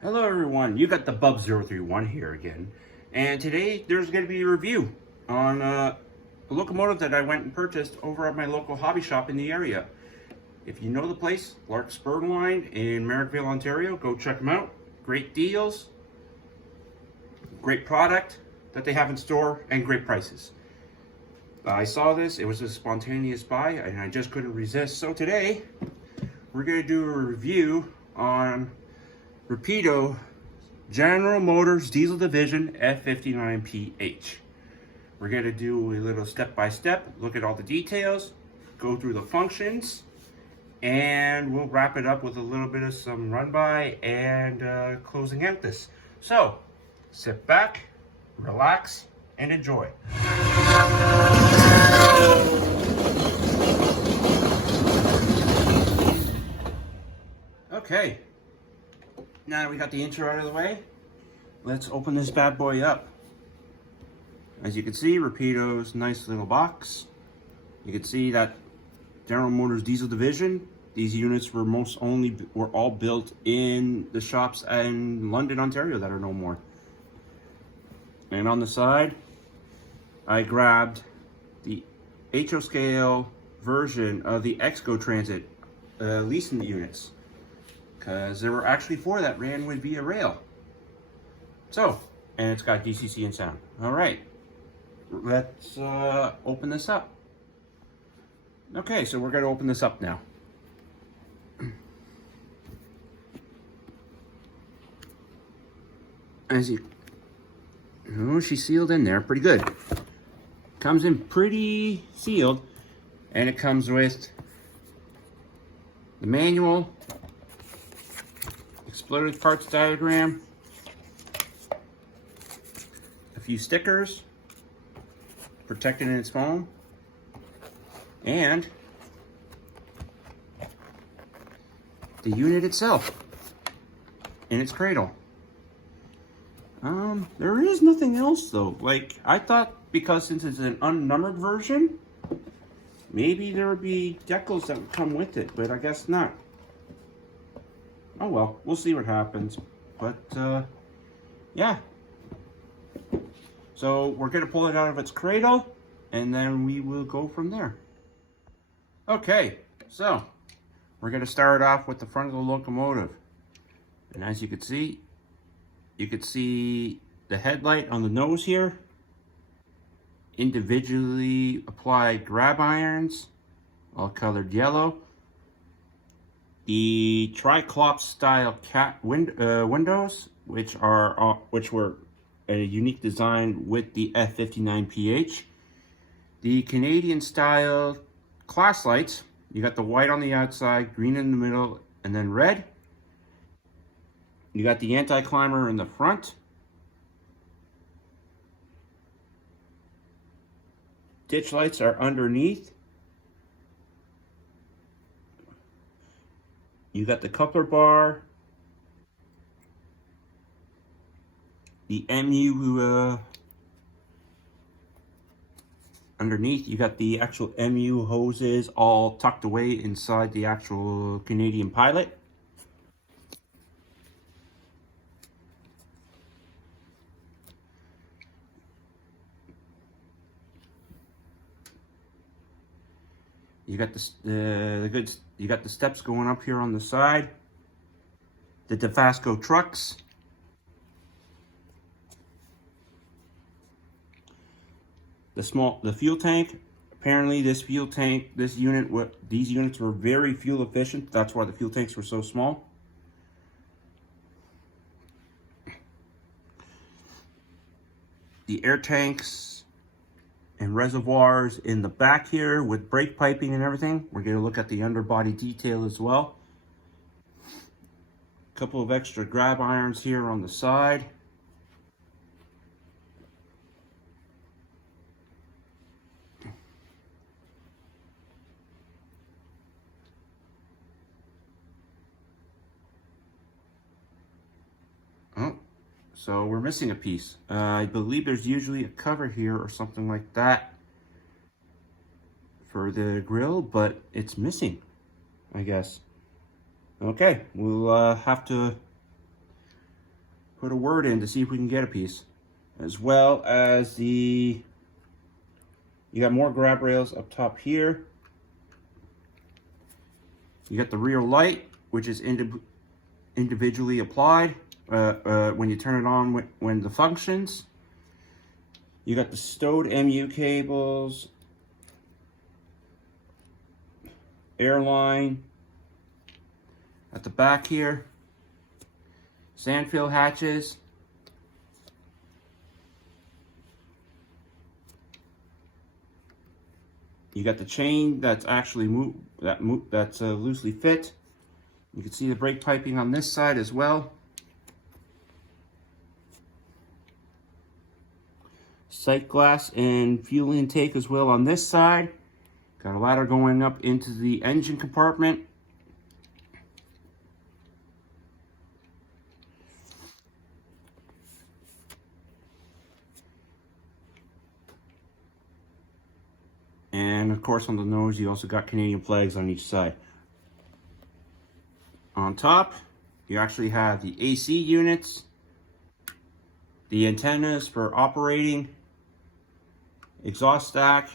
Hello everyone, you got the Bub031 here again, and today there's going to be a review on a locomotive that I went and purchased over at my local hobby shop in the area. If you know the place, Lark Spur Line in Merrickville, Ontario, go check them out. Great deals, great product that they have in store, and great prices. I saw this, it was a spontaneous buy, and I just couldn't resist. So today, we're going to do a review on Rapido General Motors Diesel Division F59PH. We're going to do a little step-by-step, look at all the details, go through the functions, and we'll wrap it up with a little bit of some run-by and closing out this. So, sit back, relax, and enjoy. Okay. Now that we got the intro out of the way, let's open this bad boy up. As you can see, Rapido's nice little box. You can see that General Motors Diesel Division. These units were all built in the shops in London, Ontario that are no more. And on the side, I grabbed the HO scale version of the Exco Transit leasing units, because there were actually 4 that ran with via rail. So, and it's got DCC and sound. All right, let's open this up. Okay, so we're gonna open this up now. As you, oh, she's sealed in there pretty good. Comes in pretty sealed, and it comes with the manual, exploded parts diagram, a few stickers protected in its foam, and the unit itself in its cradle. There is nothing else though. Like, I thought, because since it's an unnumbered version, maybe there would be decals that would come with it, but I guess not. Oh well, we'll see what happens. But yeah. So we're gonna pull it out of its cradle, and then we will go from there. Okay, so we're gonna start off with the front of the locomotive. And as you can see the headlight on the nose here, individually applied grab irons, all colored yellow. The Triclops style windows, which were a unique design with the F59PH. The Canadian style class lights. You got the white on the outside, green in the middle, and then red. You got the anti-climber in the front. Ditch lights are underneath. You got the coupler bar, the MU underneath. You got the actual MU hoses all tucked away inside the actual Canadian pilot. You got you got the steps going up here on the side. The DeFasco trucks. The fuel tank. Apparently these units were very fuel efficient. That's why the fuel tanks were so small. The air tanks and reservoirs in the back here with brake piping and everything. We're going to look at the underbody detail as well. A couple of extra grab irons here on the side. Oh, so we're missing a piece. I believe there's usually a cover here or something like that for the grill, but it's missing, I guess. Okay, we'll have to put a word in to see if we can get a piece. As well as you got more grab rails up top here. You got the rear light, which is individually applied when you turn it on when the functions. You got the stowed MU cables, airline at the back here, sand fill hatches. You got the chain that's actually that's loosely fit. You can see the brake piping on this side as well. Sight glass and fuel intake as well on this side. Got a ladder going up into the engine compartment. And of course on the nose you also got Canadian flags on each side. On top you actually have the AC units, the antennas for operating, exhaust stack,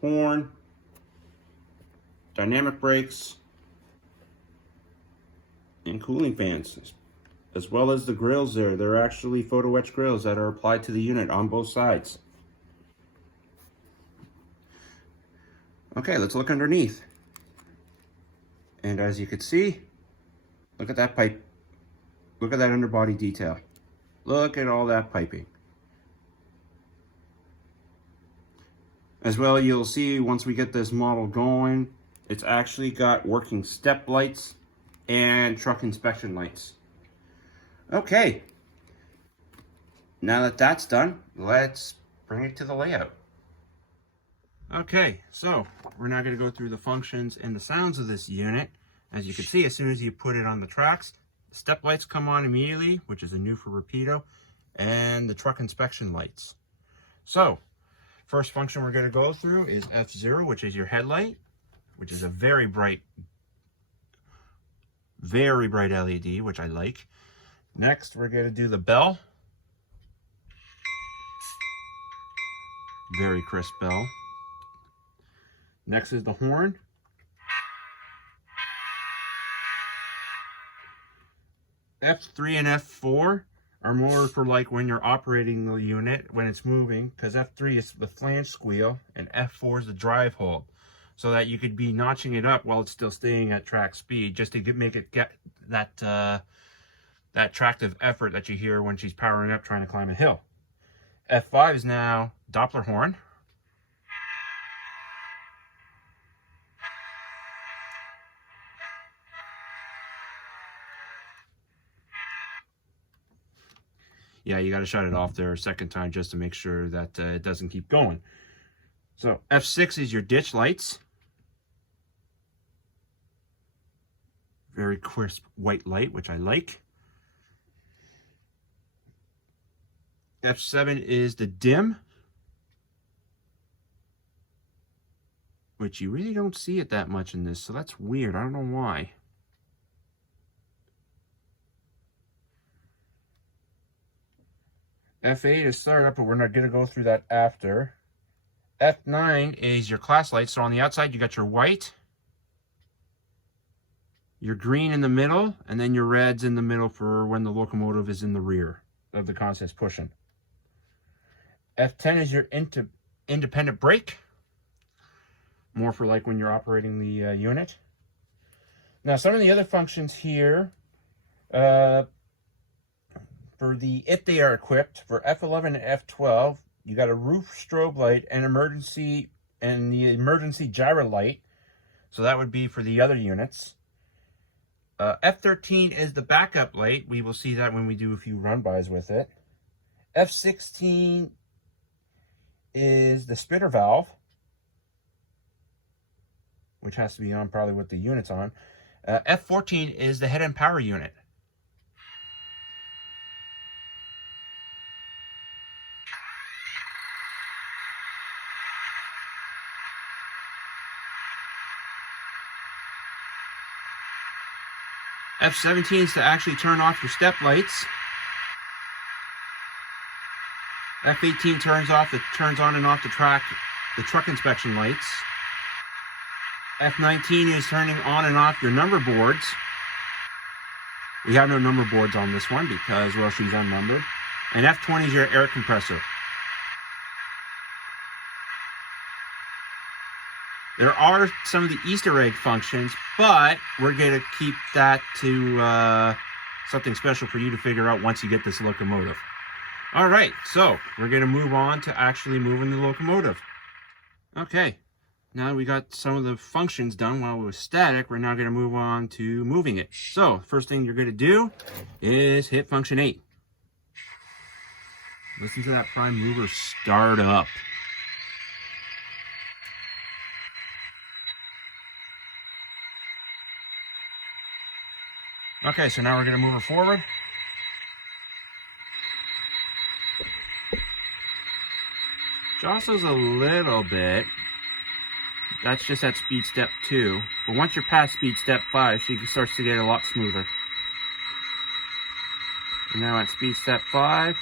horn, dynamic brakes, and cooling fans, as well as the grills there. They're actually photo etch grills that are applied to the unit on both sides. Okay, let's look underneath. And as you can see, look at that pipe. Look at that underbody detail. Look at all that piping. As well, you'll see once we get this model going, it's actually got working step lights and truck inspection lights. Okay, now that that's done, let's bring it to the layout. Okay, so we're now going to go through the functions and the sounds of this unit. As you can see, as soon as you put it on the tracks, the step lights come on immediately, which is a new for Rapido, and the truck inspection lights. So, first function we're going to go through is F0, which is your headlight, which is a very bright LED, which I like. Next, we're going to do the bell. Very crisp bell. Next is the horn. F3 and F4 are more for like when you're operating the unit, when it's moving, because F3 is the flange squeal and F4 is the drive hold, so that you could be notching it up while it's still staying at track speed, just to make it get that that tractive effort that you hear when she's powering up trying to climb a hill. F5 is now Doppler horn. Yeah, you got to shut it off there a second time just to make sure that it doesn't keep going. So F6 is your ditch lights. Very crisp white light, which I like. F7 is the dim, which you really don't see it that much in this, so that's weird. I don't know why. F8 is startup, but we're not going to go through that after. F9 is your class lights. So on the outside, you got your white, your green in the middle, and then your reds in the middle for when the locomotive is in the rear of the consist pushing. F10 is your independent brake. More for like when you're operating the unit. Now, some of the other functions here, for if they are equipped, for F11 and F12, you got a roof strobe light and the emergency gyro light. So that would be for the other units. F13 is the backup light. We will see that when we do a few run-bys with it. F16 is the spitter valve, which has to be on probably with the units on. F14 is the head and power unit. F17 is to actually turn off your step lights. F18 turns on and off the truck inspection lights. F19 is turning on and off your number boards. We have no number boards on this one because, well, she's unnumbered. And F20 is your air compressor. There are some of the Easter egg functions, but we're going to keep that to something special for you to figure out once you get this locomotive. All right, so we're going to move on to actually moving the locomotive. Okay, now we got some of the functions done while it was static. We're now going to move on to moving it. So first thing you're going to do is hit function 8. Listen to that prime mover start up. Okay, so now we're going to move her forward. Jostles a little bit. That's just at speed step 2. But once you're past speed step 5, she starts to get a lot smoother. And now at speed step 5.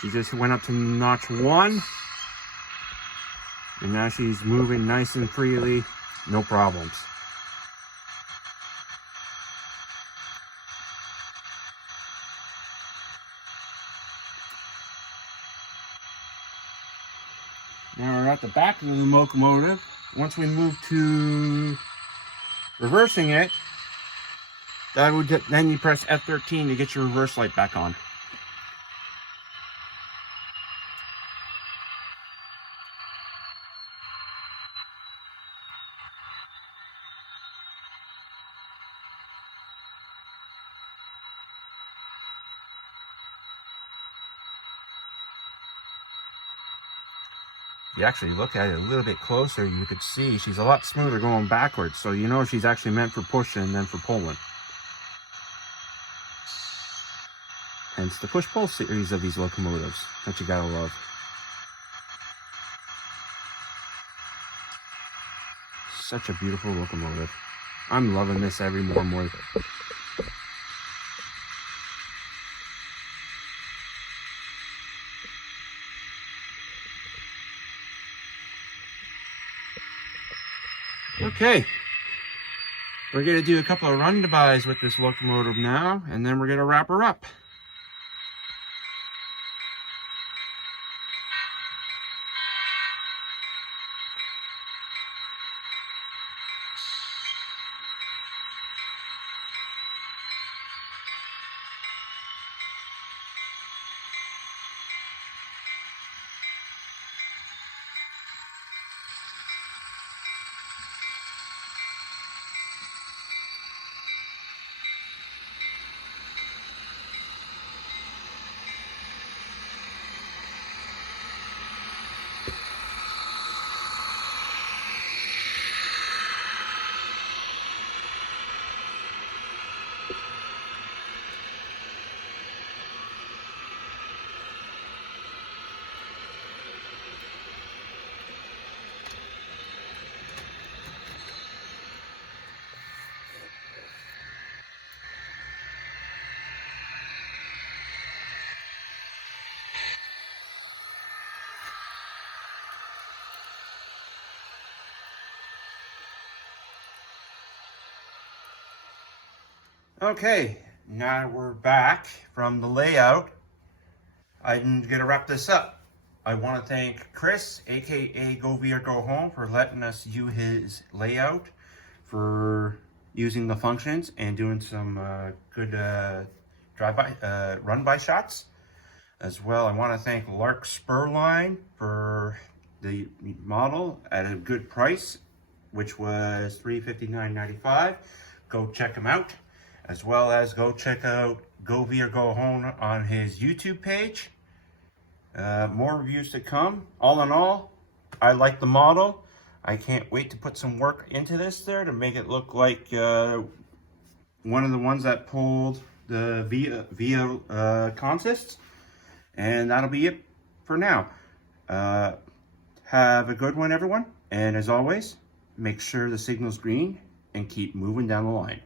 She just went up to notch 1. And now she's moving nice and freely, no problems. Now we're at the back of the locomotive. Once we move to reversing it, then you press F13 to get your reverse light back on. If you actually look at it a little bit closer, you could see she's a lot smoother going backwards. So you know she's actually meant for pushing than for pulling. Hence the push-pull series of these locomotives that you gotta love. Such a beautiful locomotive. I'm loving this every more and more. Okay, we're going to do a couple of run-bys with this locomotive now, and then we're going to wrap her up. Okay, now we're back from the layout. I'm gonna wrap this up. I want to thank Kris, aka GoViaorgohome, for letting us use his layout for using the functions and doing some good run-by shots. As well, I want to thank Lark Spur line for the model at a good price, which was $359.95. Go check him out. As well as go check out GoViaorgohome on his YouTube page. More reviews to come. All in all, I like the model. I can't wait to put some work into this there to make it look like one of the ones that pulled the via contests. And that'll be it for now. Have a good one, everyone. And as always, make sure the signal's green and keep moving down the line.